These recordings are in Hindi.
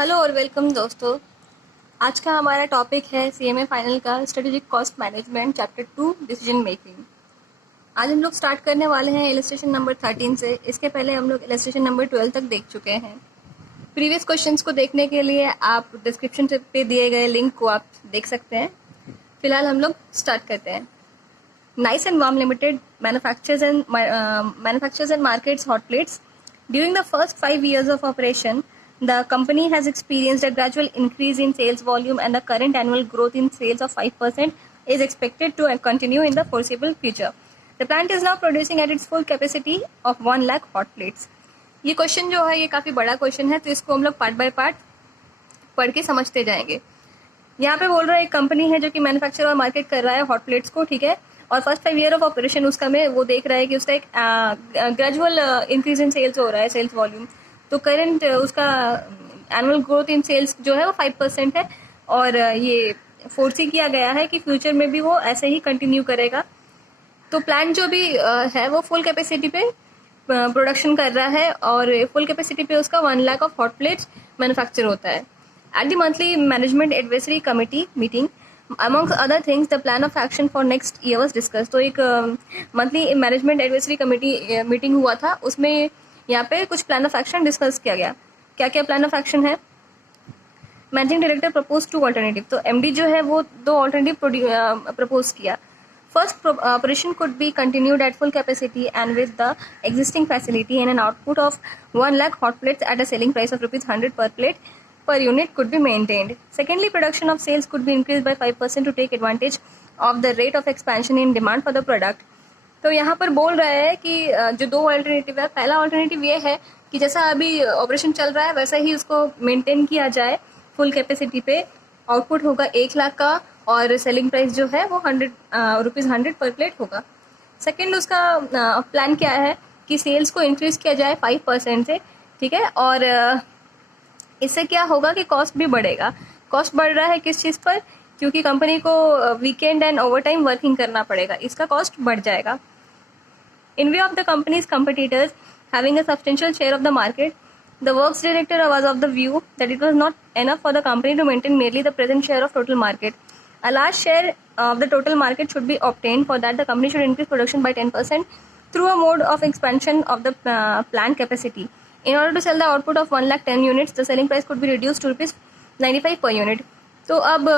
हेलो और वेलकम दोस्तों। आज का हमारा टॉपिक है सीएमए फाइनल का strategic cost management chapter 2 decision making. आज हम लोग स्टार्ट करने वाले हैं इलस्ट्रेशन नंबर 13 से। इसके पहले हम लोग इलस्ट्रेशन नंबर 12 तक देख चुके हैं। प्रीवियस क्वेश्चंस को देखने के लिए आप डिस्क्रिप्शन पे दिए गए लिंक को आप देख सकते हैं। फिलहाल हम लोग स्टार्ट करते हैं। Nice and Warm Limited manufactures and markets hot plates. During the first 5 years of operation, the company has experienced a gradual increase in sales volume, and the current annual growth in sales of 5% is expected to continue in the foreseeable future. The plant is now producing at its full capacity of 1 lakh hot plates. ये क्वेश्चन जो है ये काफ़ी बड़ा क्वेश्चन है, तो इसको हम लोग पार्ट बाय पार्ट पढ़ के समझते जाएंगे। यहाँ पे बोल रहा है एक कंपनी है जो कि मैन्युफैक्चर और मार्केट कर रहा है हॉट प्लेट्स को, ठीक है। और फर्स्ट 5 ईयर ऑफ ऑपरेशन उसका में वो देख रहा है कि उसका एक ग्रेजुअल इंक्रीज इन सेल्स हो रहा है, सेल्स वॉल्यूम। तो करंट उसका एनुअल ग्रोथ इन सेल्स जो है वो 5% है, और ये फोर्सी किया गया है कि फ्यूचर में भी वो ऐसे ही कंटिन्यू करेगा। तो प्लांट जो भी है वो फुल कैपेसिटी पे प्रोडक्शन कर रहा है, और फुल कैपेसिटी पे उसका 1 lakh of hot plates manufacture होता है। At the monthly management advisory committee meeting, amongst other things, the plan of action for next year was discussed. तो एक monthly management advisory committee meeting हुआ था, उसमें यहाँ पे कुछ प्लान ऑफ एक्शन डिस्कस किया गया। क्या क्या प्लान ऑफ एक्शन है? Managing director propose 2 alternative. तो एमडी जो है वो 2 ऑल्टरनेटिव प्रपोज किया। First, operation could be continued at full capacity and with the existing facility, and an output of 1 lakh hot plates at a selling price of rupees 100 per plate per unit could be maintained. Secondly, production of sales could be increased by 5% to take advantage of the rate of expansion in demand for the product. तो यहाँ पर बोल रहा है कि जो 2 अल्टरनेटिव है, पहला अल्टरनेटिव ये है कि जैसा अभी ऑपरेशन चल रहा है वैसा ही उसको मेंटेन किया जाए फुल कैपेसिटी पे। आउटपुट होगा 1 लाख का, और सेलिंग प्राइस जो है वो रुपीज़ 100 पर प्लेट होगा। सेकेंड उसका प्लान क्या है कि सेल्स को इंक्रीज किया जाए 5% से, ठीक है। और इससे क्या होगा कि कॉस्ट भी बढ़ेगा। कॉस्ट बढ़ रहा है किस चीज़ पर? क्योंकि कंपनी को weekend and overtime working करना पड़ेगा, इसका कॉस्ट बढ़ जाएगा। In view of the company's competitors having a substantial share of the market, the works director was of the view that it was not enough for the company to maintain merely the present share of total market. A large share of the total market should be obtained. For that, the company should increase production by 10% through a mode of expansion of the plant capacity. In order to sell the output of 1 lakh 10 units, the selling price could be reduced to rupees 95 per unit. तो अब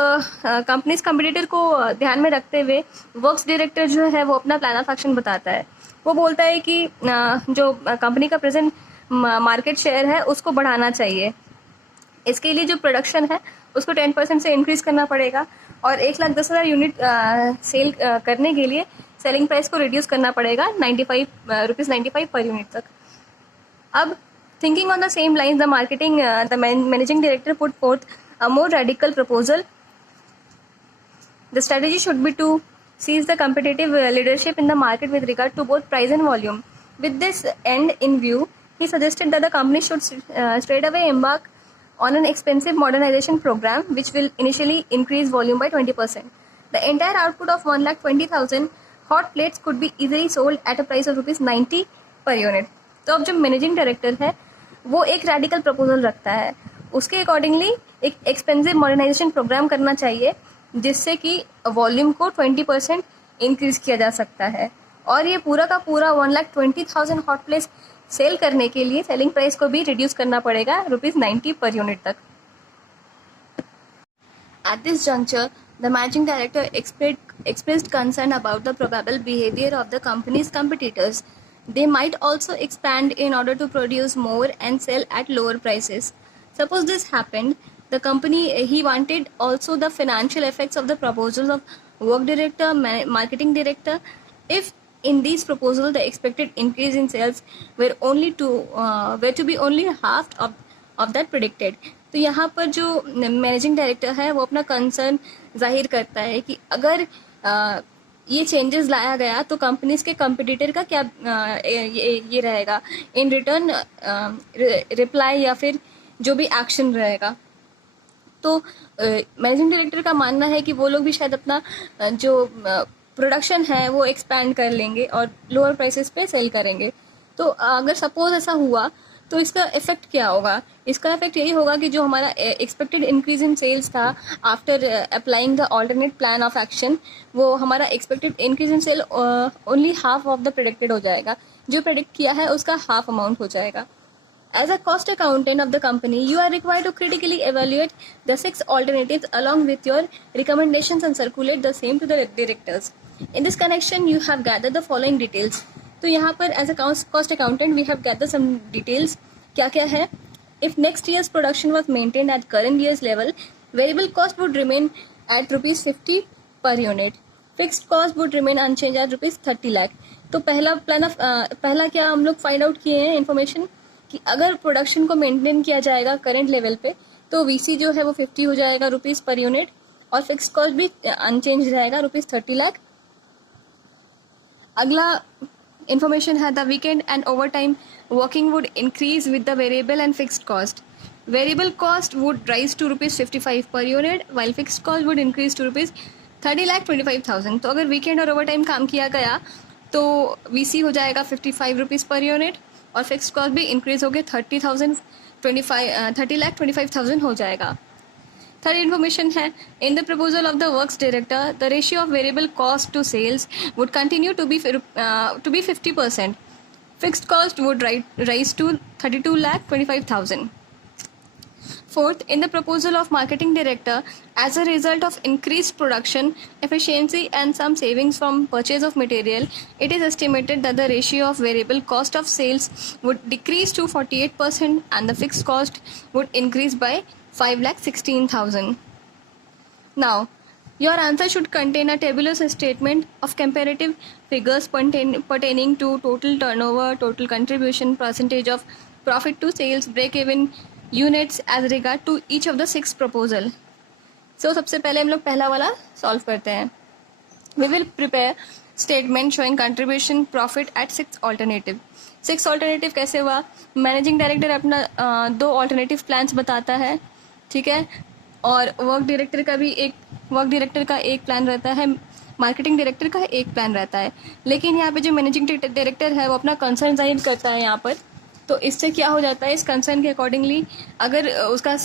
कंपनीज कंपटीटर को ध्यान में रखते हुए वर्क्स डायरेक्टर जो है वो अपना प्लान ऑफ एक्शन बताता है। वो बोलता है कि जो कंपनी का प्रेजेंट मार्केट शेयर है उसको बढ़ाना चाहिए। इसके लिए जो प्रोडक्शन है उसको 10% से इंक्रीज करना पड़ेगा, और 1,10,000 यूनिट सेल करने के लिए सेलिंग प्राइस को रिड्यूस करना पड़ेगा रुपीज़ 95 पर यूनिट तक। अब thinking on the same line, the managing director put forth a more radical proposal. The strategy should be to seize the competitive leadership in the market with regard to both price and volume. With this end in view, he suggested that the company should straightaway embark on an expensive modernization program which will initially increase volume by 20%. The entire output of 1,20,000 hot plates could be easily sold at a price of rupees 90 per unit. तो अब जो मैनेजिंग डायरेक्टर है वो एक रेडिकल प्रपोजल रखता है। उसके अकॉर्डिंगली एक एक्सपेंसिव मॉडर्नाइजेशन प्रोग्राम करना चाहिए जिससे कि वॉल्यूम को 20% इंक्रीज किया जा सकता है, और ये पूरा का पूरा 1,20,000 हॉट प्लेट्स सेल करने के लिए सेलिंग प्राइस को भी रिड्यूस करना पड़ेगा रुपीज़ 90 पर यूनिट तक। At this juncture, the managing director expressed concern about the probable behavior of the company's competitors. They might also expand in order to produce more and sell at lower prices. Suppose this happened, the company, he wanted also the financial effects of the proposals of work director, marketing director. If in these proposals the expected increase in sales were to be only half of that predicted. तो यहाँ पर जो मैनेजिंग डायरेक्टर है वो अपना कंसर्न जाहिर करता है कि अगर ये चेंजेस लाया गया तो कंपनीज के कंपटीटर का क्या ये रहेगा इन रिटर्न रिप्लाई या फिर जो भी एक्शन रहेगा। तो मैनेजिंग डायरेक्टर का मानना है कि वो लोग भी शायद अपना जो प्रोडक्शन है वो एक्सपैंड कर लेंगे और लोअर प्राइसेस पे सेल करेंगे। तो अगर सपोज ऐसा हुआ तो इसका इफेक्ट क्या होगा? इसका इफेक्ट यही होगा कि जो हमारा एक्सपेक्टेड इंक्रीज इन सेल्स था after applying the alternate plan of action, वो हमारा expected increase in sale only half of the predicted हो जाएगा। जो प्रेडिक्ट किया है उसका हाफ अमाउंट हो जाएगा। As a cost accountant of the company, you are required to critically evaluate the 6 alternatives along with your recommendations and circulate the same to the directors. In this connection, you have gathered the following details. तो यहाँ पर as a cost accountant, we have gathered some details. क्या क्या है? If next year's production was maintained at current year's level, variable cost would remain at rupees 50 per unit. Fixed cost would remain unchanged at rupees 30 lakh. तो पहला क्या हम लोग फाइंड आउट किए हैं इन्फॉर्मेशन कि अगर प्रोडक्शन को मेंटेन किया जाएगा करंट लेवल पे तो वीसी जो है वो 50 हो जाएगा रुपीस पर यूनिट और फिक्स कॉस्ट भी अनचेंज रहेगा रुपीस 30 लाख। अगला इंफॉर्मेशन है the weekend and overtime working would increase with the variable and fixed cost. Variable cost would rise to rupees 55 per unit while fixed cost would increase to rupees 30,25,000। तो अगर वीकेंड और ओवर टाइम काम किया गया तो वीसी हो जाएगा 55 रुपीज़ पर यूनिट और फिक्स्ड कॉस्ट भी इंक्रीज हो गए 30,25,000 हो जाएगा। थर्ड इन्फॉर्मेशन है in the proposal of the works director the ratio of variable cost to sales would continue to be 50%। Fixed cost would rise to 32,25,000। Fourth, in the proposal of marketing director, as a result of increased production efficiency and some savings from purchase of material, it is estimated that the ratio of variable cost of sales would decrease to 48% and the fixed cost would increase by 5,16,000. Now, your answer should contain a tabular statement of comparative figures pertaining to total turnover, total contribution, percentage of profit to sales, break-even units as regard to each of the 6 proposal. So सबसे पहले हम लोग पहला वाला सॉल्व करते हैं। We will prepare statement showing contribution profit at 6 alternative. 6 alternative कैसे हुआ? मैनेजिंग डायरेक्टर अपना 2 ऑल्टरनेटिव प्लान्स बताता है, ठीक है, और वर्क डायरेक्टर का एक प्लान रहता है, मार्केटिंग डायरेक्टर का एक प्लान रहता है। लेकिन यहाँ पे जो मैनेजिंग डायरेक्टर है वो अपना कंसर्न जाहिर करता है यहाँ पर। तो इससे क्या हो जाता है, इस कंसर्न के अकॉर्डिंगली अगर उसका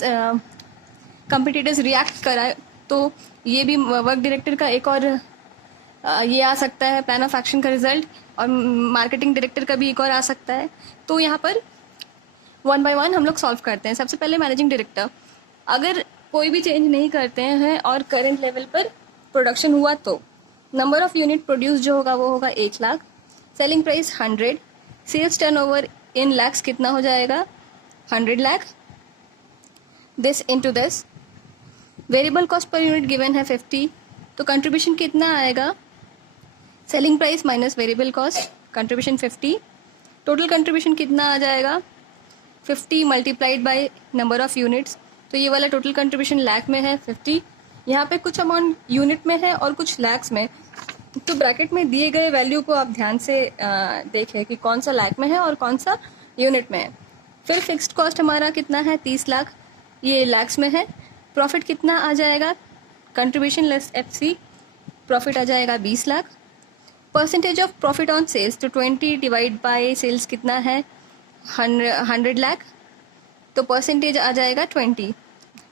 कंपिटिटर्स रिएक्ट कराए तो ये भी वर्क डायरेक्टर का एक और ये आ सकता है प्लान ऑफ एक्शन का रिजल्ट, और मार्केटिंग डायरेक्टर का भी एक और आ सकता है। तो यहाँ पर 1 by 1 हम लोग सॉल्व करते हैं। सबसे पहले मैनेजिंग डायरेक्टर, अगर कोई भी चेंज नहीं करते हैं और करेंट लेवल पर प्रोडक्शन हुआ तो नंबर ऑफ यूनिट प्रोड्यूस जो होगा वो होगा 1 lakh, selling price 100, sales turnover in lakhs कितना हो जाएगा 100 lakh, this into this. Variable cost per unit given है 50, तो कंट्रीब्यूशन कितना आएगा, selling price minus variable cost, contribution 50, total contribution कितना आ जाएगा 50 multiplied by number of units. तो ये वाला टोटल कंट्रीब्यूशन लाख में है 50, यहाँ पे कुछ अमाउंट यूनिट में है और कुछ लैक्स में। तो ब्रैकेट में दिए गए वैल्यू को आप ध्यान से देखें कि कौन सा लाख में है और कौन सा यूनिट में है। फिर फिक्स्ड कॉस्ट हमारा कितना है 30 लाख, ये लैक्स में है। प्रॉफिट कितना आ जाएगा, कंट्रीब्यूशन लेस एफसी, प्रॉफिट आ जाएगा 20 lakh. Percentage of profit on sales, तो 20 डिवाइड बाय सेल्स कितना है 100 लाख, तो परसेंटेज आ जाएगा 20।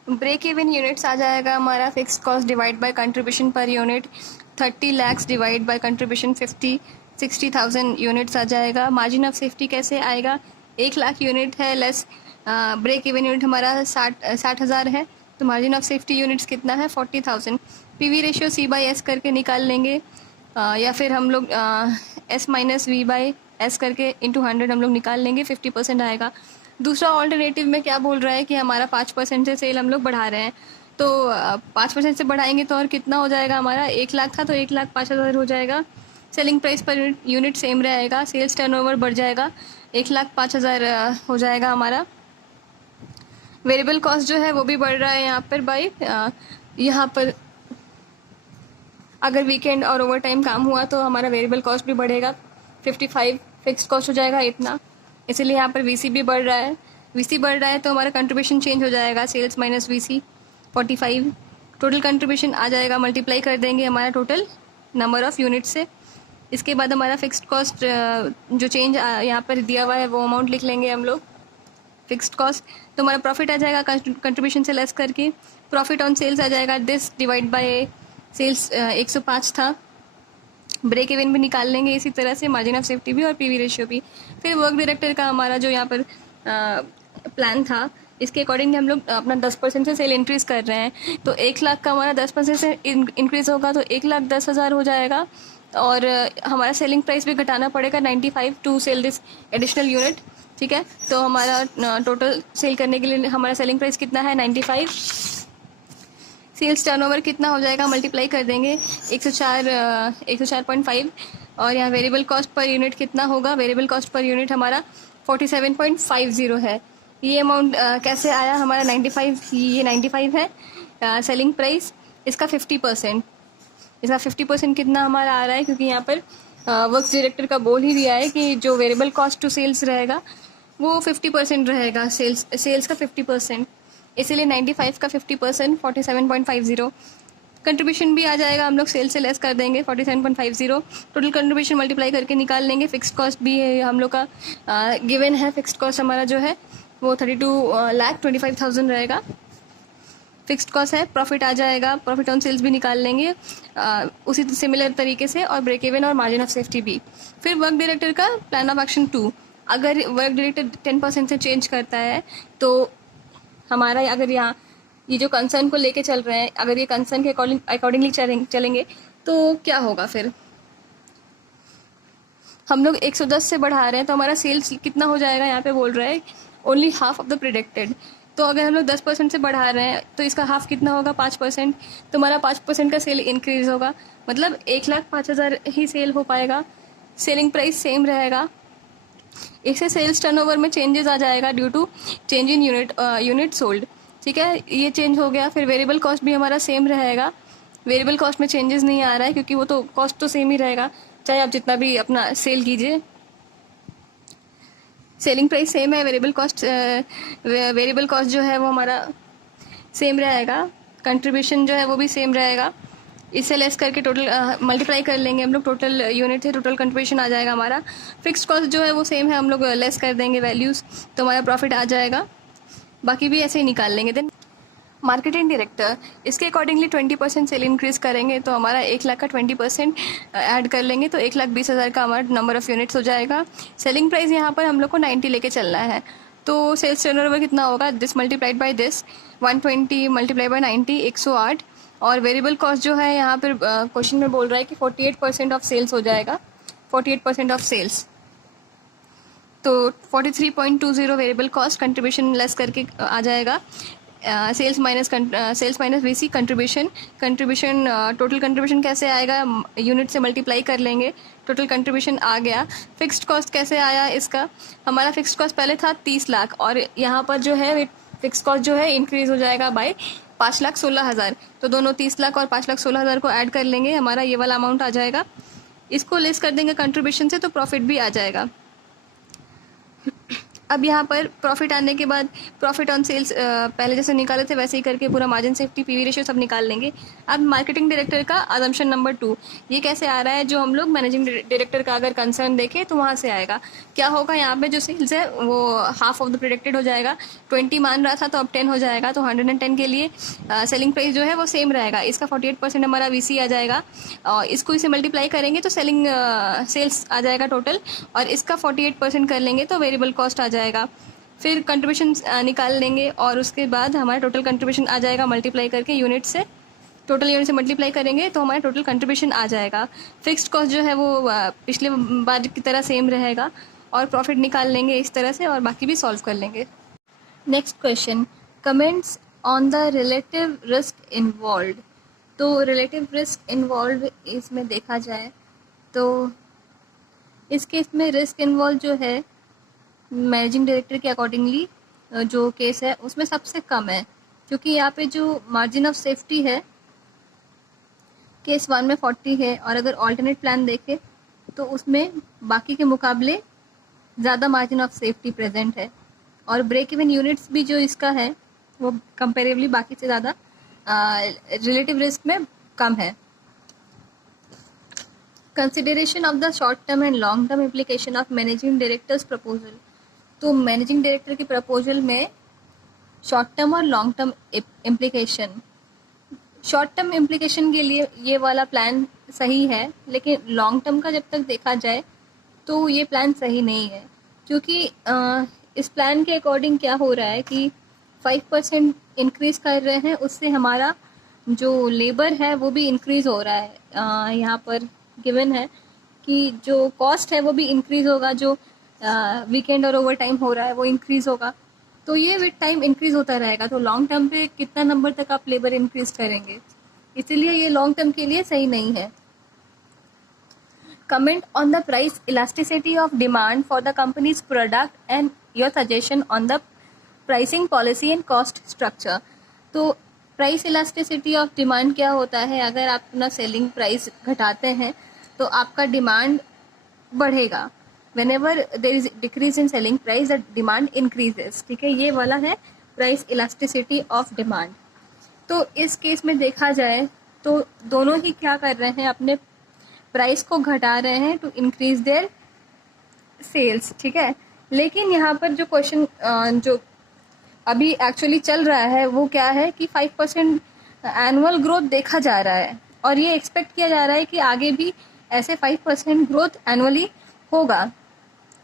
ब्रेक इवन यूनिट्स आ जाएगा हमारा fixed cost divide by contribution per unit, 30 lakh divide by contribution 50, 60,000 units आ जाएगा। मार्जिन ऑफ सेफ्टी कैसे आएगा, 1 लाख यूनिट है लेस ब्रेक इवन यूनिट हमारा 60,000 है, तो मार्जिन ऑफ सेफ्टी यूनिट्स कितना है 40,000। पीवी रेशियो C/S करके निकाल लेंगे, या फिर हम लोग S-V/S करके इंटू 100 हम लोग निकाल लेंगे, 50% आएगा। दूसरा ऑल्टरनेटिव में क्या बोल रहा है कि हमारा 5% से सेल हम लोग बढ़ा रहे हैं, तो 5% से बढ़ाएंगे तो और कितना हो जाएगा हमारा, 1 लाख था तो 1,05,000 हो जाएगा। Selling price per unit same रहेगा, सेल्स टर्नओवर बढ़ जाएगा, 1,05,000 हो जाएगा हमारा। वेरिएबल कॉस्ट जो है वो भी बढ़ रहा है यहाँ पर बाई, यहाँ पर अगर वीकेंड और ओवर टाइम काम हुआ तो हमारा वेरिएबल कॉस्ट भी बढ़ेगा, 55 फिक्स्ड कॉस्ट हो जाएगा इतना, इसीलिए यहाँ पर वीसी भी बढ़ रहा है। वीसी बढ़ रहा है तो हमारा कंट्रीब्यूशन चेंज हो जाएगा, sales minus VC 45, total contribution आ जाएगा, मल्टीप्लाई कर देंगे हमारा टोटल नंबर ऑफ यूनिट से। इसके बाद हमारा फिक्स्ड कॉस्ट जो चेंज यहाँ पर दिया हुआ है वो अमाउंट लिख लेंगे हम लोग, फिक्स्ड कॉस्ट, तो हमारा प्रॉफिट आ जाएगा कंट्रीब्यूशन से लेस करके। प्रॉफिट ऑन सेल्स आ जाएगा दिस डिवाइड बाय सेल्स 105 था। ब्रेक इवन भी निकाल लेंगे इसी तरह से, मार्जिन ऑफ सेफ्टी भी और पीवी रेशियो भी। फिर वर्क डायरेक्टर का हमारा जो यहाँ पर प्लान था, इसके अकॉर्डिंग हम लोग अपना 10% से सेल इंक्रीज कर रहे हैं। तो 1 लाख का हमारा 10% से इंक्रीज होगा तो 1,10,000 हो जाएगा। और हमारा सेलिंग प्राइस भी घटाना पड़ेगा 95 to sell this additional unit. ठीक है, तो हमारा टोटल सेल करने के लिए हमारा सेलिंग प्राइस कितना है 95। सेल्स टर्नओवर कितना हो जाएगा, मल्टीप्लाई कर देंगे 104.5। और यहाँ वेरिएबल कॉस्ट पर यूनिट कितना होगा, वेरिएबल कॉस्ट पर यूनिट हमारा 47.50 है। ये अमाउंट कैसे आया हमारा 95, ये 95 है सेलिंग प्राइस, इसका 50%, इसका 50% कितना हमारा आ रहा है, क्योंकि यहाँ पर वर्क्स डायरेक्टर का बोल ही दिया है कि जो वेरिएबल कॉस्ट टू सेल्स रहेगा वो 50% रहेगा, सेल्स का 50%, इसीलिए 95 का 50% 47.50। कंट्रीब्यूशन भी आ जाएगा, हम लोग सेल से लेस कर देंगे 47.50। टोटल कंट्रीब्यूशन मल्टीप्लाई करके निकाल लेंगे। फिक्स्ड कॉस्ट भी है हम लोग का गिवन है, फिक्स्ड कॉस्ट हमारा जो है वो 32,25,000 रहेगा, फिक्स्ड कॉस्ट है। प्रॉफिट आ जाएगा, प्रॉफिट ऑन सेल्स भी निकाल लेंगे उसी सिमिलर तरीके से, और ब्रेक इवन और मार्जिन ऑफ सेफ्टी भी। फिर वर्क डायरेक्टर का प्लान ऑफ एक्शन 2, अगर वर्क डायरेक्टर 10% से चेंज करता है तो हमारा, अगर यहाँ ये जो कंसर्न को लेके चल रहे हैं, अगर ये कंसर्न के अकॉर्डिंगली चलेंगे तो क्या होगा, फिर हम लोग 110 से बढ़ा रहे हैं तो हमारा सेल्स कितना हो जाएगा, यहाँ पे बोल रहा है only half of the predicted. तो अगर हम लोग 10% से बढ़ा रहे हैं तो इसका हाफ कितना होगा 5%, तो हमारा 5% का सेल इंक्रीज होगा, मतलब 1,05,000 ही सेल हो पाएगा। सेलिंग प्राइस सेम रहेगा, इससे सेल्स टर्नओवर में चेंजेस आ जाएगा due to change in unit sold. ठीक है, ये चेंज हो गया। फिर वेरिएबल कॉस्ट भी हमारा सेम रहेगा, वेरिएबल कॉस्ट में चेंजेस नहीं आ रहा है क्योंकि वो तो कॉस्ट तो सेम ही रहेगा, चाहे आप जितना भी अपना सेल कीजिए। सेलिंग प्राइस सेम है, वेरिएबल कॉस्ट जो है वो हमारा सेम रहेगा, कंट्रीब्यूशन जो है वो भी सेम रहेगा। इससे लेस करके टोटल मल्टीप्लाई कर लेंगे हम लोग, टोटल यूनिट से टोटल कंट्रीब्यूशन आ जाएगा हमारा। फिक्स्ड कॉस्ट जो है वो सेम है, हम लोग लेस कर देंगे वैल्यूज़ तो हमारा प्रॉफिट आ जाएगा, बाकी भी ऐसे ही निकाल लेंगे। देन मार्केटिंग डायरेक्टर, इसके अकॉर्डिंगली 20% सेल इंक्रीज करेंगे तो हमारा 1 लाख का 20% ऐड कर लेंगे तो 1,20,000 का हमारा नंबर ऑफ़ यूनिट्स हो जाएगा। सेलिंग प्राइस यहाँ पर हम लोग को 90 लेके चलना है, तो सेल्स टर्नओवर कितना होगा, this multiplied by this 120 multiply by 90 108। और वेरिएबल कॉस्ट जो है यहाँ पर क्वेश्चन में बोल रहा है कि 48% ऑफ सेल्स हो जाएगा, 48% ऑफ सेल्स, तो 43.20 वेरिएबल कॉस्ट, कंट्रीब्यूशन लेस करके आ जाएगा। Sales minus VC contribution, total contribution कैसे आएगा, यूनिट से मल्टीप्लाई कर लेंगे, टोटल कंट्रीब्यूशन आ गया। फिक्स्ड कॉस्ट कैसे आया, इसका हमारा फिक्स्ड कॉस्ट पहले था 30 लाख और यहाँ पर जो है फिक्स्ड कॉस्ट जो है इंक्रीज हो जाएगा बाय 5,16,000, तो दोनों 30 लाख और 5,16,000 को ऐड कर लेंगे, हमारा ये वाला अमाउंट आ जाएगा। इसको लेस कर देंगे कंट्रीब्यूशन से तो प्रॉफिट भी आ जाएगा। अब यहाँ पर प्रॉफिट आने के बाद प्रॉफिट ऑन सेल्स पहले जैसे निकाले थे वैसे ही करके पूरा मार्जिन सेफ्टी पीवी रेशियो सब निकाल लेंगे। अब मार्केटिंग डायरेक्टर का अजम्पशन नंबर 2, ये कैसे आ रहा है, जो हम लोग मैनेजिंग डायरेक्टर का अगर कंसर्न देखें तो वहाँ से आएगा। क्या होगा, यहाँ पे जो सेल्स है वो हाफ ऑफ द प्रेडिक्टेड हो जाएगा, 20 मान रहा था तो अब 10 हो जाएगा, तो 110 के लिए सेलिंग प्राइस जो है वो सेम रहेगा। इसका 48% हमारा वीसी आ जाएगा और इसको इसे मल्टीप्लाई करेंगे तो सेल्स आ जाएगा टोटल, और इसका 48% कर लेंगे तो वेरिएबल कॉस्ट आ जाएगा। फिर कंट्रीब्यूशन निकाल लेंगे और उसके बाद हमारा टोटल कंट्रीब्यूशन आ जाएगा मल्टीप्लाई करके यूनिट से, टोटल यूनिट से मल्टीप्लाई करेंगे तो हमारा टोटल कंट्रीब्यूशन आ जाएगा। फिक्स्ड कॉस्ट जो है वो पिछले बार की तरह सेम रहेगा और प्रॉफिट निकाल लेंगे इस तरह से और बाकी भी सॉल्व कर लेंगे। Next question, comments on the relative risk involve. तो रिलेटिव रिस्क इन्वॉल्व इसमें देखा जाए तो इस केस में रिस्क इन्वॉल्व जो है मैनेजिंग डायरेक्टर के अकॉर्डिंगली जो केस है उसमें सबसे कम है, क्योंकि यहाँ पे जो मार्जिन ऑफ सेफ्टी है केस 1 में 40 है और अगर ऑल्टरनेट प्लान देखें तो उसमें बाकी के मुकाबले ज़्यादा मार्जिन ऑफ सेफ्टी प्रेजेंट है और ब्रेक इवन यूनिट्स भी जो इसका है वो कंपेरेबली बाकी से ज़्यादा रिलेटिव रिस्क में कम है। Consideration of the short term and long term implication of managing directors proposal. तो मैनेजिंग डायरेक्टर की प्रपोजल में शॉर्ट टर्म और long term implication, short term implication के लिए ये वाला प्लान सही है, लेकिन लॉन्ग टर्म का जब तक देखा जाए तो ये प्लान सही नहीं है, क्योंकि इस प्लान के अकॉर्डिंग क्या हो रहा है कि 5% इंक्रीज़ कर रहे हैं, उससे हमारा जो लेबर है वो भी इंक्रीज़ हो रहा है। यहाँ पर गिवन है कि जो कॉस्ट है वो भी इंक्रीज़ होगा, जो वीकेंड और ओवर टाइम हो रहा है वो इंक्रीज़ होगा, तो ये विद टाइम इंक्रीज़ होता रहेगा। तो लॉन्ग टर्म पे कितना नंबर तक आप लेबर इंक्रीज़ करेंगे, इसीलिए ये लॉन्ग टर्म के लिए सही नहीं है। Comment on the price elasticity of demand for the company's product and your suggestion on the pricing policy and cost structure। तो प्राइस इलास्टिसिटी ऑफ डिमांड क्या होता है? अगर आप अपना सेलिंग प्राइस घटाते हैं तो आपका डिमांड बढ़ेगा। Whenever there is decrease in selling price, the demand increases। ठीक है, ये वाला है प्राइस इलास्टिसिटी ऑफ डिमांड। तो इस केस में देखा जाए तो दोनों ही क्या कर रहे हैं, अपने प्राइस को घटा रहे हैं टू इंक्रीज देयर सेल्स। ठीक है, लेकिन यहाँ पर जो क्वेश्चन जो अभी एक्चुअली चल रहा है वो क्या है कि 5% एनुअल ग्रोथ देखा जा रहा है, और ये एक्सपेक्ट किया जा रहा है कि आगे भी ऐसे 5% ग्रोथ एनुअली होगा।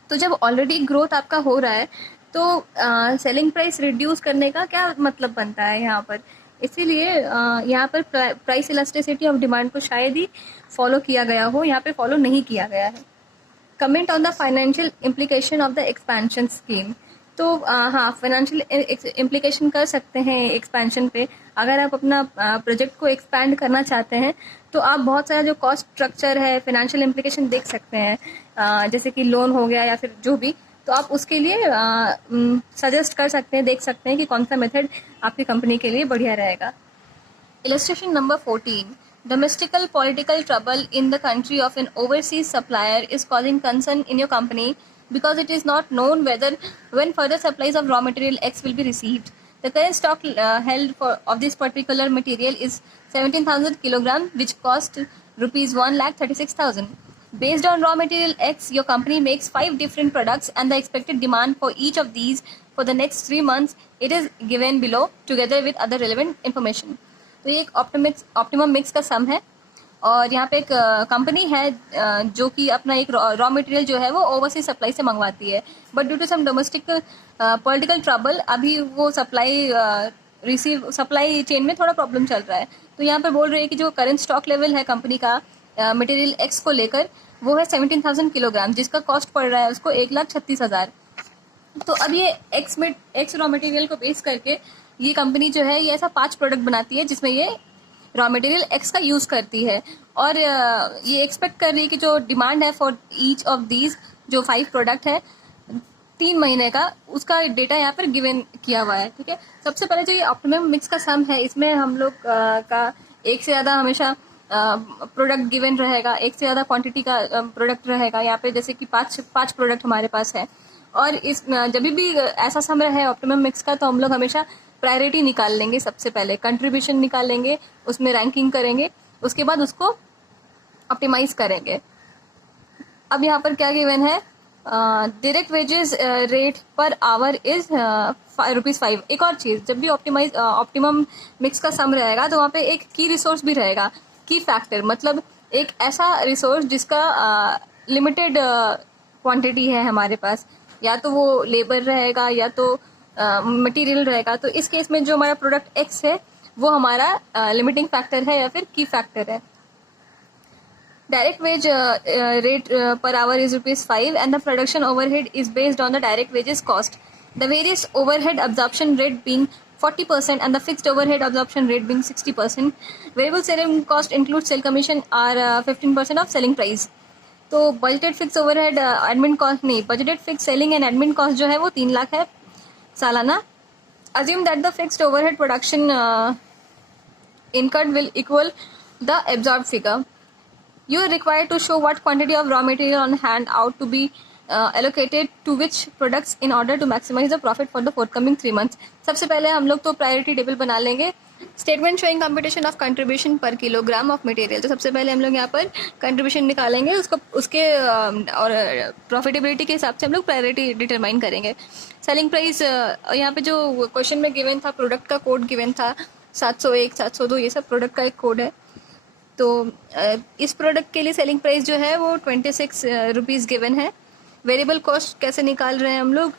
तो जब ऑलरेडी ग्रोथ आपका हो रहा है तो सेलिंग प्राइस रिड्यूस करने का क्या मतलब बनता है यहाँ पर? इसीलिए यहाँ पर प्राइस इलास्टिसिटी ऑफ डिमांड को शायद ही फॉलो किया गया हो, यहाँ पे फॉलो नहीं किया गया है। Comment on the financial implication of the expansion scheme. तो हाँ, फाइनेंशियल इम्प्लीकेशन कर सकते हैं एक्सपेंशन पे। अगर आप अपना प्रोजेक्ट को एक्सपैंड करना चाहते हैं तो आप बहुत सारा जो कॉस्ट स्ट्रक्चर है, फाइनेंशियल इम्प्लीकेशन देख सकते हैं, जैसे कि लोन हो गया या फिर जो भी, तो आप उसके लिए सजेस्ट कर सकते हैं, देख सकते हैं कि कौन सा मेथड आपकी कंपनी के लिए बढ़िया रहेगा। Illustration number 14. Domestical political trouble in the country of an overseas supplier is causing concern in your company because it is not known whether when further supplies of raw material X will be received. The current stock held of this particular material is 17,000 kg, which cost rupees 1,36,000. Based on raw material X, your company makes 5 different products and the expected demand for each of these for the next 3 months, it is given below together with other relevant information. तो ये एक ऑप्टिमम मिक्स का सम है, और यहाँ पे एक कंपनी है जो कि अपना एक रॉ मटेरियल जो है वो ओवरसीज सप्लाई से मंगवाती है, but due to some domestic political trouble अभी वो सप्लाई चेन में थोड़ा प्रॉब्लम चल रहा है। तो यहाँ पे बोल रहे हैं कि जो करंट स्टॉक लेवल है कंपनी का मटेरियल एक्स को लेकर वो है 17,000 किलोग्राम, जिसका कॉस्ट पड़ रहा है उसको 1,36,000। तो अब ये एक्स रॉ मटेरियल को बेस करके ये कंपनी जो है ये ऐसा 5 प्रोडक्ट बनाती है जिसमें ये रॉ मटेरियल एक्स का यूज़ करती है, और ये एक्सपेक्ट कर रही है कि जो डिमांड है फॉर ईच ऑफ दीज जो 5 प्रोडक्ट है 3 महीने का, उसका डेटा यहाँ पर गिवन किया हुआ है। ठीक है, सबसे पहले जो ये ऑप्टिमम मिक्स का सम है इसमें हम लोग का एक से ज़्यादा हमेशा प्रोडक्ट गिवन रहेगा, एक से ज़्यादा क्वांटिटी का प्रोडक्ट रहेगा। यहाँ पे जैसे कि 5 प्रोडक्ट हमारे पास है, और इस जब भी ऐसा सम है ऑप्टिमम मिक्स का तो हम लोग हमेशा प्रायोरिटी निकाल लेंगे, सबसे पहले कंट्रीब्यूशन निकाल लेंगे, उसमें रैंकिंग करेंगे, उसके बाद उसको ऑप्टिमाइज करेंगे। अब यहाँ पर क्या गिवन है, direct wages rate per hour is ₹5। एक और चीज़, जब भी ऑप्टिमम मिक्स का सम रहेगा तो वहाँ पे एक की रिसोर्स भी रहेगा, की फैक्टर मतलब एक ऐसा रिसोर्स जिसका लिमिटेड क्वांटिटी है हमारे पास, या तो वो लेबर रहेगा या तो मटेरियल रहेगा। तो इस केस में जो हमारा प्रोडक्ट एक्स है वो हमारा लिमिटिंग फैक्टर है या फिर की फैक्टर है। Direct wage rate per hour is ₹5 and the production overhead is based on the direct wages cost. The various overhead absorption rate being 40% and the fixed overhead absorption rate being 60%. Variable selling cost includes sale commission are 15% of selling price. तो budgeted fix overhead admin cost नहीं, budgeted fix selling and admin cost जो है वो 3 लाख है सालाना। Assume that the fixed overhead production incurred will equal the absorbed figure. You are required to show what quantity of raw material on hand out to be allocated to which products in order to maximize the profit for the forthcoming 3 months. सबसे पहले हम लोग तो प्रायोरिटी टेबल बना लेंगे statement showing competition of contribution पर किलोग्राम ऑफ मटेरियल। तो सबसे पहले हम लोग यहाँ पर कंट्रीब्यूशन निकालेंगे, उसको उसके और प्रॉफिटेबिलिटी के हिसाब से हम लोग प्रायोरिटी डिटरमाइन करेंगे। सेलिंग प्राइस, यहाँ पे जो क्वेश्चन में गिवन था, प्रोडक्ट का कोड गिवन था 701, 702, ये सब प्रोडक्ट का एक कोड है। तो इस प्रोडक्ट के लिए सेलिंग प्राइस जो है वो 26 रुपीज़ गिवन है। वेरिएबल कॉस्ट कैसे निकाल रहे हैं हम लोग,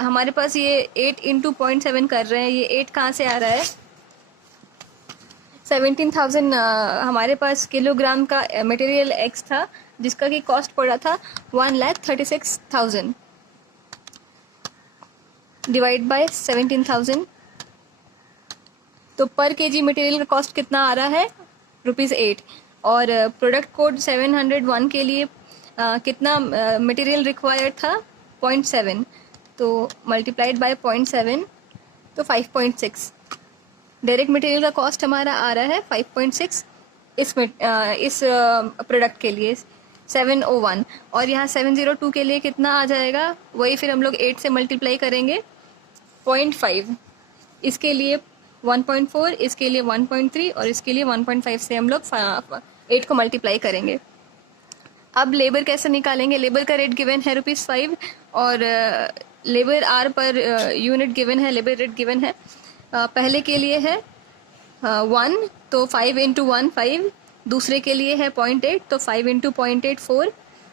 हमारे पास ये 8 इंटू 0.7 कर रहे हैं। ये 8 कहाँ से आ रहा है, 17,000 हमारे पास किलोग्राम का मटेरियल एक्स था जिसका कि कॉस्ट पड़ा था 1,36,000 डिवाइड बाय 17,000। तो पर केजी मटेरियल का कॉस्ट कितना आ रहा है, ₹8। और प्रोडक्ट कोड 701 के लिए कितना मटेरियल रिक्वायर्ड था, 0.7, तो मल्टीप्लाइड बाय 0.7 तो 5.6। डायरेक्ट मटेरियल का कॉस्ट हमारा आ रहा है 5.6 इस प्रोडक्ट के लिए 701। और यहाँ 702 के लिए कितना आ जाएगा, वही फिर हम लोग 8 से मल्टीप्लाई करेंगे 0.5, इसके लिए 1.4, इसके लिए 1.3 और इसके लिए 1.5 से हम लोग 8 को मल्टीप्लाई करेंगे। अब लेबर कैसे निकालेंगे, लेबर का रेट गिवन है ₹5 और labour hour per unit given है, लेबर रेट गिवन है। पहले के लिए है 1 तो 5 इंटू 1 5, दूसरे के लिए है 0.8 तो 5 इंटू 0.8 4,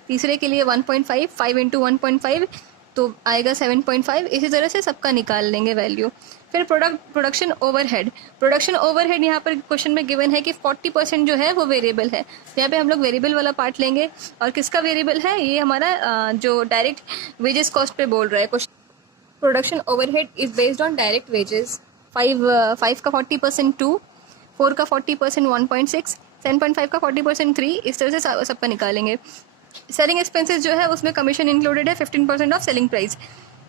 तीसरे के लिए 1.5 5 इंटू 1.5 तो आएगा 7.5। इसी तरह से सबका निकाल लेंगे वैल्यू। फिर प्रोडक्शन ओवरहेड, प्रोडक्शन ओवरहेड यहाँ पर क्वेश्चन में गिवन है कि 40% जो है वो वेरिएबल है। यहाँ पे हम लोग वेरिएबल वाला पार्ट लेंगे। और किसका वेरिएबल है, ये हमारा जो डायरेक्ट वेजेस कॉस्ट पे बोल रहा है question. Production overhead is based on direct wages. 5 का 40% 2, 4 का 40% 1.6, 7.5 का 40% 3, इस तरह से सबका निकालेंगे। सेलिंग एक्सपेंसेस जो है उसमें कमीशन इंक्लूडेड है 15% ऑफ सेलिंग प्राइस।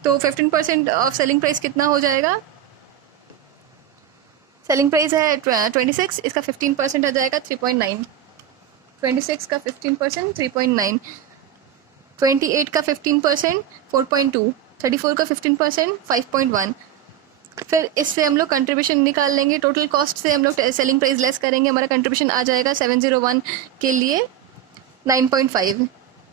तो 15% ऑफ सेलिंग प्राइस कितना हो जाएगा, सेलिंग प्राइस है 26, इसका 15% आ जाएगा 3.9, 26 का 15% 3.9, 28 का 15% 4.2, 34 का 15% 5.1। फिर इससे हम लोग कंट्रीब्यूशन निकाल लेंगे। टोटल कॉस्ट से हम लोग सेलिंग प्राइस लेस करेंगे, हमारा कंट्रीब्यूशन आ जाएगा 701 के लिए 9.5।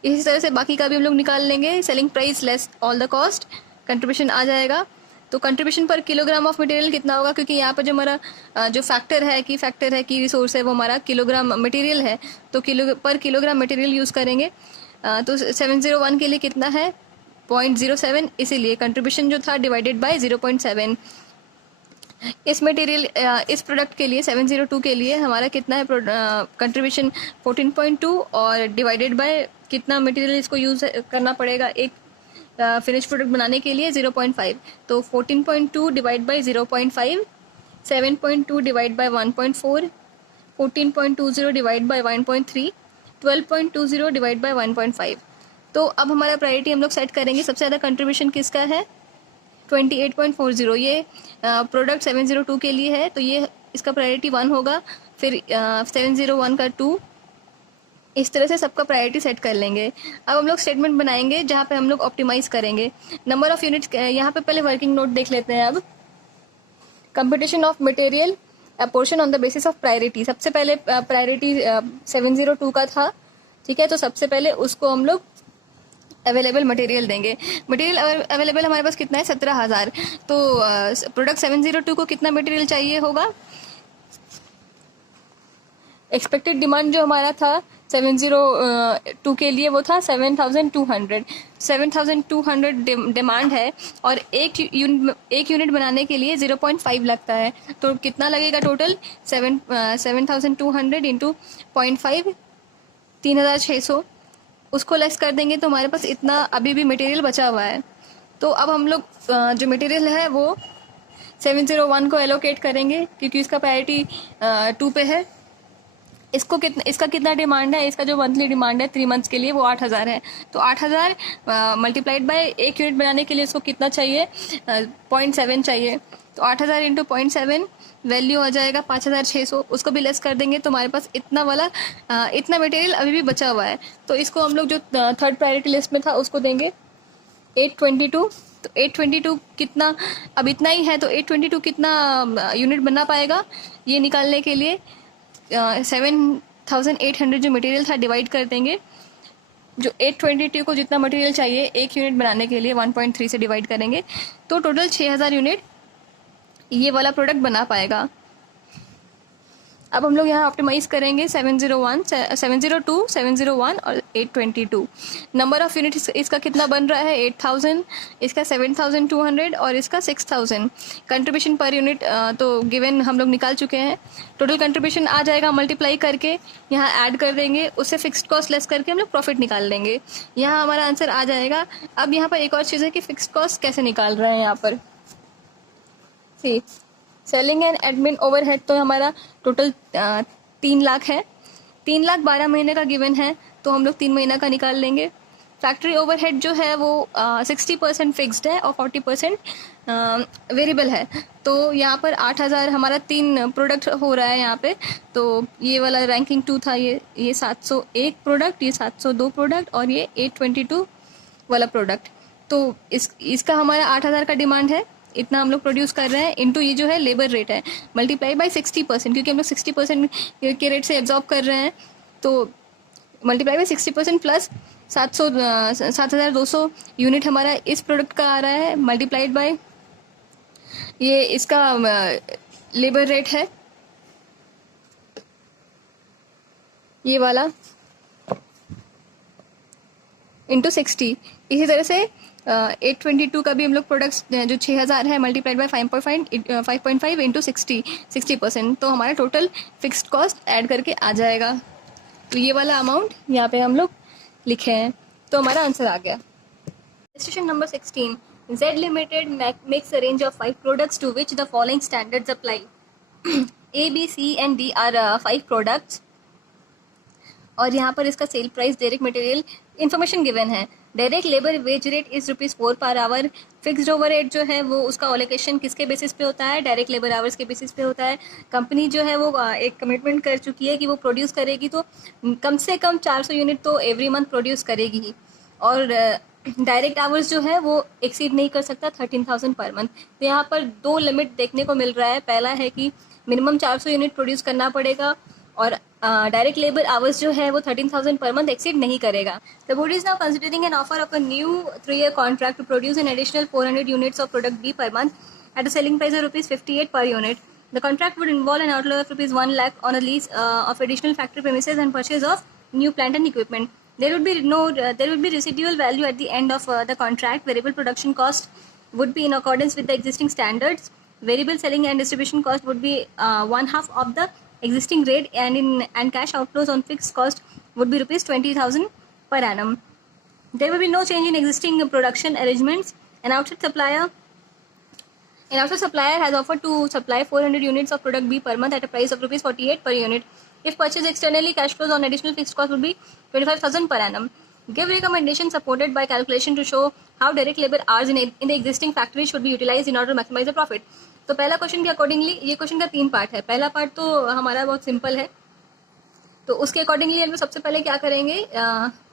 इसी तरह से बाकी का भी हम लोग निकाल लेंगे, selling price less all the cost, contribution आ जाएगा। तो कंट्रीब्यूशन पर किलोग्राम ऑफ मटेरियल कितना होगा, क्योंकि यहाँ पर जो हमारा जो फैक्टर है की रिसोर्स है वो हमारा किलोग्राम मटेरियल है, तो पर किलोग्राम मटेरियल यूज़ करेंगे। तो 701 के लिए कितना है 0.07, इसीलिए कंट्रीब्यूशन जो था डिवाइडेड बाय 0.7। इस मटेरियल इस प्रोडक्ट के लिए 702 के लिए हमारा कितना है कंट्रीब्यूशन 14.2 और डिवाइडेड बाय कितना मटेरियल इसको यूज़ करना पड़ेगा एक फिनिश प्रोडक्ट बनाने के लिए 0.5। तो 14.2 divide by 0.5, 7.2 divide by 1.4, 14.20 divide by 1.3, 12.20 divide by 1.5। तो अब हमारा प्रायोरिटी हम लोग सेट करेंगे। सबसे ज़्यादा कंट्रीब्यूशन किसका है 28.40, ये प्रोडक्ट 702 के लिए है, तो ये इसका प्रायोरिटी 1 होगा। फिर 701 का 2, इस तरह से सबका प्रायोरिटी सेट कर लेंगे। अब हम लोग स्टेटमेंट बनाएंगे जहाँ पे हम लोग ऑप्टिमाइज करेंगे नंबर ऑफ यूनिट्स। यहाँ पे पहले वर्किंग नोट देख लेते हैं। अब competition of material portion on the basis of priority. सबसे पहले प्रायोरिटी 702 का था, ठीक है, तो सबसे पहले उसको हम लोग अवेलेबल मटेरियल देंगे। मटेरियल अवेलेबल हमारे पास कितना है 17,000। तो प्रोडक्ट 702 को कितना मटेरियल चाहिए होगा, एक्सपेक्टेड डिमांड जो हमारा था 702 के लिए वो था 7,200। 7,200 डिमांड है और एक यूनिट बनाने के लिए 0.5 लगता है, तो कितना लगेगा टोटल 7,200 इंटू 0.5, 3,600। उसको लेस कर देंगे तो हमारे पास इतना अभी भी मटेरियल बचा हुआ है। तो अब हम लोग जो मटेरियल है वो 701 को एलोकेट करेंगे क्योंकि इसका प्रायोरिटी 2 पे है। इसका कितना डिमांड है, इसका जो मंथली डिमांड है 3 मंथ्स के लिए वो 8,000 है। तो 8,000 मल्टीप्लाइड बाय एक यूनिट बनाने के लिए इसको कितना चाहिए 0.7 चाहिए। तो 8,000 इंटू 0.7 वैल्यू आ जाएगा 5,600। उसको भी लेस कर देंगे तो हमारे पास इतना मटेरियल अभी भी बचा हुआ है। तो इसको हम लोग जो थर्ड प्रायोरिटी लिस्ट में था उसको देंगे 822 तो 822 कितना, अब इतना ही है तो 822 कितना यूनिट बना पाएगा, ये निकालने के लिए 7800 जो मटेरियल था डिवाइड कर देंगे। जो 822 को जितना मटेरियल चाहिए एक यूनिट बनाने के लिए 1.3 से डिवाइड करेंगे, तो टोटल 6000 यूनिट ये वाला प्रोडक्ट बना पाएगा। अब हम लोग यहाँ ऑप्टिमाइज करेंगे 701, 702, 701 और 822। नंबर ऑफ यूनिट इसका कितना बन रहा है 8000, इसका 7200 और इसका 6000। कंट्रीब्यूशन पर यूनिट तो गिवन हम लोग निकाल चुके हैं। टोटल कंट्रीब्यूशन आ जाएगा, मल्टीप्लाई करके यहाँ ऐड कर देंगे, उससे फिक्स्ड कॉस्ट लेस करके हम लोग प्रॉफिट निकाल लेंगे। यहाँ हमारा आंसर आ जाएगा। अब यहाँ पर एक और चीज़ है कि फिक्स्ड कॉस्ट कैसे निकाल रहे हैं यहाँ पर। सी सेलिंग एंड एडमिन ओवरहेड तो हमारा टोटल 3 लाख है। 3 लाख 12 महीने का गिवन है, तो हम लोग 3 महीना का निकाल लेंगे। फैक्ट्री ओवरहेड जो है वो 60% फिक्स्ड है और 40% वेरिएबल है। तो यहाँ पर 8000 हमारा 3 प्रोडक्ट हो रहा है यहाँ पे। तो ये वाला रैंकिंग 2 था, ये 701 प्रोडक्ट, ये 702 प्रोडक्ट और ये 822 वाला प्रोडक्ट। तो इसका हमारा 8000 का डिमांड है, इतना हम लोग प्रोड्यूस कर रहे हैं, इनटू ये जो है लेबर रेट है, मल्टीप्लाई बाय 60%, क्योंकि हम लोग 60% के रेट से एब्जॉर्ब कर रहे हैं। तो मल्टीप्लाई बाय 60% प्लस 7200 यूनिट हमारा इस प्रोडक्ट का आ रहा है, मल्टीप्लाइड बाय ये इसका लेबर रेट है ये वाला, इंटू 60। इसी तरह से 822 का भी हम लोग प्रोडक्ट्स जो 6000 है मल्टीप्लाइड बाय 5.5 इंटू 60%, तो हमारा टोटल फिक्स्ड कॉस्ट ऐड करके आ जाएगा। तो ये वाला अमाउंट यहाँ पे हम लोग लिखे हैं, तो हमारा आंसर आ गया। Question number 16, Z Limited makes a range of 5 products to which the following standards apply. A, B, C and D are 5 products और यहाँ पर इसका sale price, direct material information given है। Direct labour wage rate is ₹4 per our. Fixed overhead जो है वो उसका ओलोकेशन किसके बेसिस पे होता है, डायरेक्ट लेबर आवर्स के बेसिस पे होता है। कंपनी जो है वो एक कमिटमेंट कर चुकी है कि वो प्रोड्यूस करेगी, तो कम से कम 400 यूनिट तो एवरी मंथ प्रोड्यूस करेगी ही। और डायरेक्ट आवर्स जो है वो एक्सीड नहीं कर सकता 13,000 पर मंथ। तो यहाँ पर 2 लिमिट देखने को मिल रहा है। पहला है कि मिनिमम 400 यूनिट प्रोड्यूस करना पड़ेगा और डायरेक्ट लेबर आवर्स जो है वो 13,000 पर मंथ एक्सीड नहीं करेगा। The board is now considering an offer of a new 3-year contract to produce an additional 400 units of product B per month at a selling price of ₹58 per unit. The contract would involve an outlay of ₹1 lakh on a lease of additional factory premises and purchase of new plant and equipment. There would be residual value at the end of the contract. Variable production cost would be in accordance with the existing standards. Variable selling and distribution cost would be 1/2 of the existing rate, and cash outflows on fixed cost would be ₹20,000 per annum. There will be no change in existing production arrangements. An outside supplier has offered to supply 400 units of product B per month at a price of ₹48 per unit. If purchased externally, cash flows on additional fixed cost would be 25,000 per annum. Give recommendation supported by calculation to show how direct labor hours in the existing factory should be utilized in order to maximize the profit. तो पहला क्वेश्चन के अकॉर्डिंगली, ये क्वेश्चन का 3 पार्ट है। पहला पार्ट तो हमारा बहुत सिंपल है, तो उसके अकॉर्डिंगली हम लोग सबसे पहले क्या करेंगे,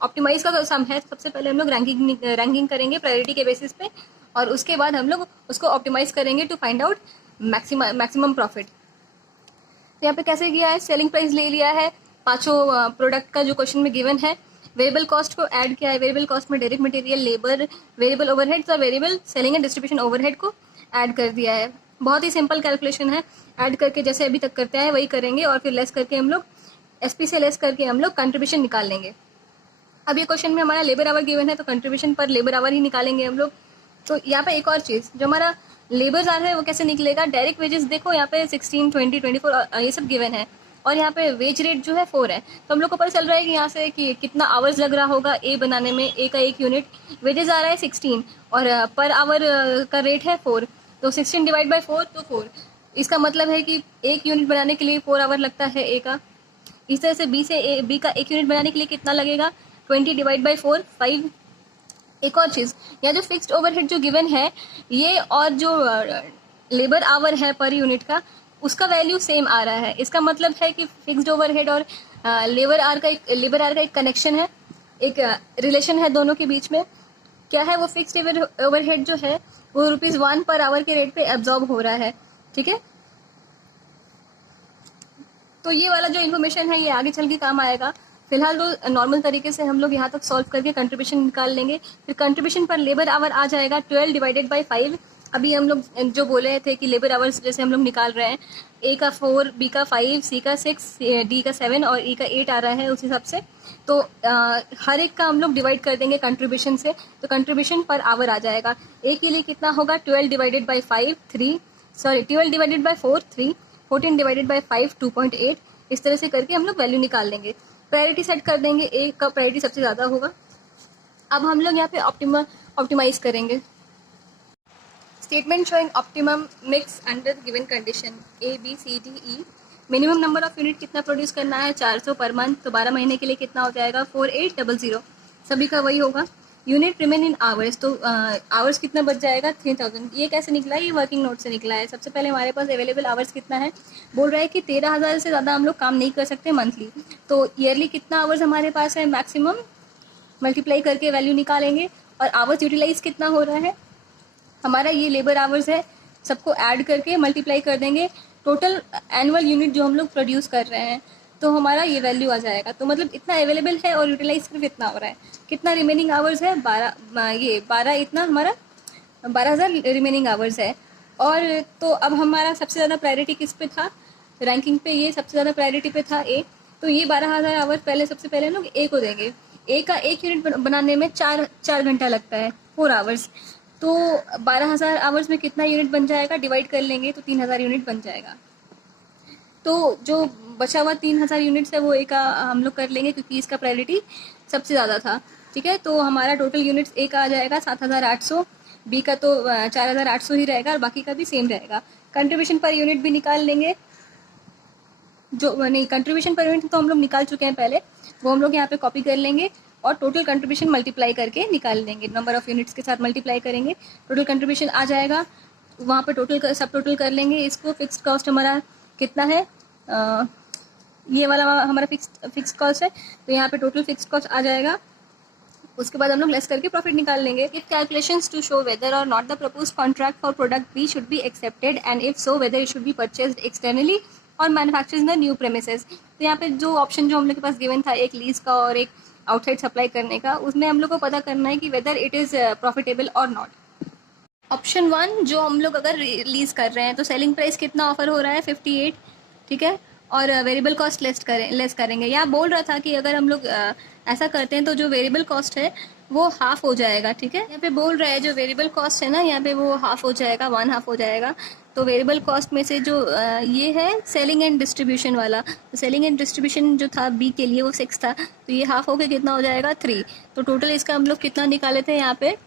ऑप्टिमाइज का सम है, सबसे पहले हम लोग रैंकिंग करेंगे प्रायोरिटी के बेसिस पे, और उसके बाद हम लोग उसको ऑप्टिमाइज करेंगे to find out maximum profit. यहाँ पे कैसे किया है, सेलिंग प्राइस ले लिया है 5 प्रोडक्ट का जो क्वेश्चन में गिवन है। वेरिएबल कॉस्ट को ऐड किया है, वेरिएबल कॉस्ट में direct material, labour, variable overheads और variable selling and distribution overhead को ऐड कर दिया है। बहुत ही सिंपल कैलकुलेशन है, ऐड करके जैसे अभी तक करते हैं वही करेंगे और फिर लेस करके हम लोग एसपी से लेस करके हम लोग कंट्रीब्यूशन निकाल लेंगे। अब ये क्वेश्चन में हमारा लेबर आवर गिवन है, तो कंट्रीब्यूशन पर लेबर आवर ही निकालेंगे हम लोग। तो यहाँ पे एक और चीज़, जो हमारा लेबर आवर है वो कैसे निकलेगा, डायरेक्ट वेजेस देखो यहाँ पे 16, 20, 24 ये सब गिवन है, और यहाँ पे वेज रेट जो है 4 है। तो हम लोग को पता चल रहा है कि यहाँ से कि कितना आवर्स लग रहा होगा ए बनाने में, ए का 1 यूनिट, वेजेस आ रहा है 16 और पर आवर का रेट है 4, तो 16 डिवाइड बाई 4 तो 4। इसका मतलब है कि 1 यूनिट बनाने के लिए 4 आवर लगता है ए का। इस तरह से बी का 1 यूनिट बनाने के लिए कितना लगेगा, 20 डिवाइड बाई 4, 5। एक और चीज़, यहाँ जो फिक्स्ड ओवरहेड जो गिवन है ये और जो लेबर आवर है पर यूनिट का, उसका वैल्यू सेम आ रहा है। इसका मतलब है कि फिक्स्ड ओवरहेड और लेबर आर का एक कनेक्शन है, एक रिलेशन है दोनों के बीच में। क्या है, वो फिक्स्ड ओवरहेड जो है वो ₹1 पर आवर के रेट पे एब्जॉर्ब हो रहा है, ठीक है। तो ये वाला जो इन्फॉर्मेशन है ये आगे चल के काम आएगा। फिलहाल तो नॉर्मल तरीके से हम लोग यहाँ तक सॉल्व करके कंट्रीब्यूशन निकाल लेंगे। फिर कंट्रीब्यूशन पर लेबर आवर आ जाएगा 12 डिवाइडेड बाई 5। अभी हम लोग जो बोले थे कि लेबर आवर्स जैसे हम लोग निकाल रहे हैं, ए का 4, बी का 5, सी का 6, डी का 7 और ई का 8 आ रहा है उस हिसाब से। तो हर एक का हम लोग डिवाइड कर देंगे कंट्रीब्यूशन से, तो कंट्रीब्यूशन पर आवर आ जाएगा। ए के लिए कितना होगा, 12 divided by 5 3, sorry 12 divided by 4 3, 14 divided by 5 2.8। इस तरह से करके हम लोग वैल्यू निकाल लेंगे। प्रायोरिटी सेट कर देंगे, ए का प्रायोरिटी सबसे ज़्यादा होगा। अब हम लोग यहाँ पे ऑप्टिमाइज करेंगे। Statement showing optimum mix under given condition A B C D E. Minimum number of unit कितना प्रोड्यूस करना है, 400 पर मंथ। तो 12 महीने के लिए कितना हो जाएगा, 4800। सभी का वही होगा। यूनिट रिमेन इन आवर्स, तो आवर्स कितना बच जाएगा, 3000। ये कैसे निकला है, ये वर्किंग नोट से निकला है। सबसे पहले हमारे पास अवेलेबल आवर्स कितना है, बोल रहा है कि 13,000 से ज़्यादा हम लोग काम नहीं कर सकते मंथली। तो ईयरली कितना आवर्स हमारे पास है मैक्सिमम, मल्टीप्लाई करके वैल्यू निकालेंगे। और आवर्स यूटिलाइज कितना हो रहा है हमारा, ये लेबर आवर्स है, सबको ऐड करके मल्टीप्लाई कर देंगे टोटल एनुअल यूनिट जो हम लोग प्रोड्यूस कर रहे हैं, तो हमारा ये वैल्यू आ जाएगा। तो मतलब इतना अवेलेबल है और यूटिलाइज सिर्फ इतना हो रहा है। कितना रिमेनिंग आवर्स है, 12 इतना हमारा 12,000 रिमेनिंग आवर्स है। और तो अब हमारा सबसे ज़्यादा प्रायोरिटी किस पे था, रैंकिंग पे ये सबसे ज़्यादा प्रायोरिटी पे था ए। तो ये 12,000 आवर्स पहले सबसे पहले हम लोग ए को देंगे। ए का एक यूनिट बनाने में 4 घंटा लगता है, 4 आवर्स। तो 12,000 आवर्स में कितना यूनिट बन जाएगा, डिवाइड कर लेंगे तो 3,000 यूनिट बन जाएगा। तो जो बचा हुआ 3,000 यूनिट्स है वो ए का हम लोग कर लेंगे, क्योंकि इसका प्रायोरिटी सबसे ज़्यादा था, ठीक है। तो हमारा टोटल यूनिट्स ए का आ जाएगा 7,800, बी का तो 4,800 ही रहेगा और बाकी का भी सेम रहेगा। कंट्रीब्यूशन पर यूनिट भी निकाल लेंगे, जो नहीं कंट्रीब्यूशन पर यूनिट तो हम लोग निकाल चुके हैं पहले, वो हम लोग यहाँ पे कॉपी कर लेंगे और टोटल कंट्रीब्यूशन मल्टीप्लाई करके निकाल लेंगे। नंबर ऑफ यूनिट्स के साथ मल्टीप्लाई करेंगे, टोटल कंट्रीब्यूशन आ जाएगा। वहाँ पे टोटल सब टोटल कर लेंगे इसको। फिक्स्ड कॉस्ट हमारा कितना है, ये वाला हमारा फिक्स्ड कॉस्ट है, तो यहाँ पे टोटल फिक्स्ड कॉस्ट आ जाएगा। उसके बाद हम लोग लेस करके प्रॉफिट निकाल लेंगे। If calculations to show whether or not the proposed contract for product B should be accepted and if so whether it should be purchased externally or manufactured in the new premises. तो यहाँ पे जो ऑप्शन जो हम लोग के पास गिवन था, एक लीज का और एक आउटसाइड सप्लाई करने का, उसमें हम लोग को पता करना है कि वेदर इट इज़ प्रॉफिटेबल और नॉट। ऑप्शन 1 जो हम लोग अगर लीज कर रहे हैं तो सेलिंग प्राइस कितना ऑफर हो रहा है, 58, ठीक है। और वेरिएबल कॉस्ट लेस करेंगे। यहाँ बोल रहा था कि अगर हम लोग ऐसा करते हैं तो जो वेरिएबल कॉस्ट है वो हाफ हो जाएगा, ठीक है। यहाँ पे बोल रहा है जो वेरिएबल कॉस्ट है ना, यहाँ पे वो हाफ हो जाएगा, 1/2 हो जाएगा। तो वेरिएबल कॉस्ट में से जो ये है सेलिंग एंड डिस्ट्रीब्यूशन वाला, तो सेलिंग एंड डिस्ट्रीब्यूशन जो था बी के लिए वो 6 था, तो ये हाफ होकर कितना हो जाएगा, 3। तो टोटल इसका हम लोग कितना निकाले थे, यहाँ पे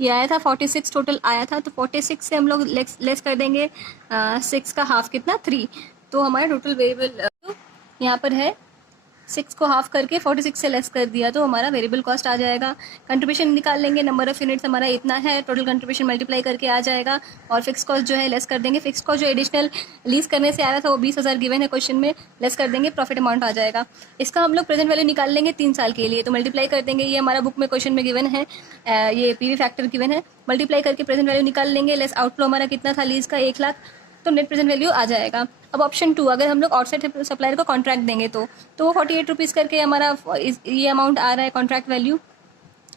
ये आया था 46 टोटल आया था। तो 46 से हम लोग लेस कर देंगे 6 का हाफ कितना, 3। तो हमारा टोटल वेरिएबल यहाँ पर है 6 को हाफ करके 46 से लेस कर दिया, तो हमारा वेरिएबल कॉस्ट आ जाएगा। कंट्रीब्यूशन निकाल लेंगे, नंबर ऑफ यूनिट्स हमारा इतना है, टोटल कंट्रीब्यूशन मल्टीप्लाई करके आ जाएगा। और फिक्स कॉस्ट जो है लेस कर देंगे। फिक्स कॉस्ट जो एडिशनल लीज करने से आ रहा था वो 20,000 गिवन है क्वेश्चन में, लेस कर देंगे, प्रॉफिट अमाउंट आ जाएगा। इसका हम लोग प्रेजेंट वैल्यू निकाल लेंगे 3 साल के लिए, तो मल्टीप्लाई कर देंगे। ये हमारा बुक में क्वेश्चन में गिवन है, ये पीवी फैक्टर गिवन है, मल्टीप्लाई करके प्रेजेंट वैल्यू निकाल लेंगे। लेस आउटफ्लो हमारा कितना था लीज का, 1 लाख, तो नेट प्रेजेंट वैल्यू आ जाएगा। अब ऑप्शन 2, अगर हम लोग आउटसाइड सप्लायर को कॉन्ट्रैक्ट देंगे तो वो 48 रुपीज़ करके हमारा ये अमाउंट आ रहा है। कॉन्ट्रैक्ट वैल्यू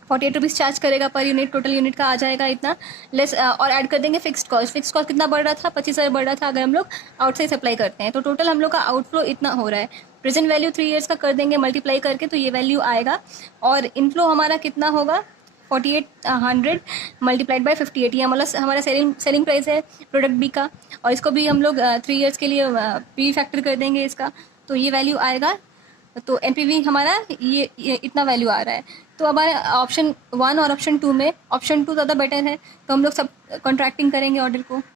48 रुपीज़ चार्ज करेगा पर यूनिट, टोटल यूनिट का आ जाएगा इतना। लेस और ऐड कर देंगे फिक्स्ड कॉस्ट। फिक्स्ड कॉस्ट कितना बढ़ रहा था, 25,000 बढ़ रहा था अगर हम लोग आउटसाइड सप्लाई करते हैं। तो टोटल हम लोग का आउटफ्लो इतना हो रहा है। प्रेजेंट वैल्यू 3 ईयर्स का कर देंगे मल्टीप्लाई करके, तो ये वैल्यू आएगा। और इनफ्लो हमारा कितना होगा, 4800 मल्टीप्लाइड बाई 58। ये हमारा सेलिंग प्राइस है प्रोडक्ट बी का, और इसको भी हम लोग 3 ईयर्स के लिए पी फैक्टर कर देंगे इसका, तो ये वैल्यू आएगा। तो एनपीवी हमारा ये इतना वैल्यू आ रहा है। तो हमारे ऑप्शन 1 और ऑप्शन 2 में ऑप्शन 2 ज़्यादा बेटर है, तो हम लोग सब कॉन्ट्रैक्टिंग करेंगे ऑर्डर को।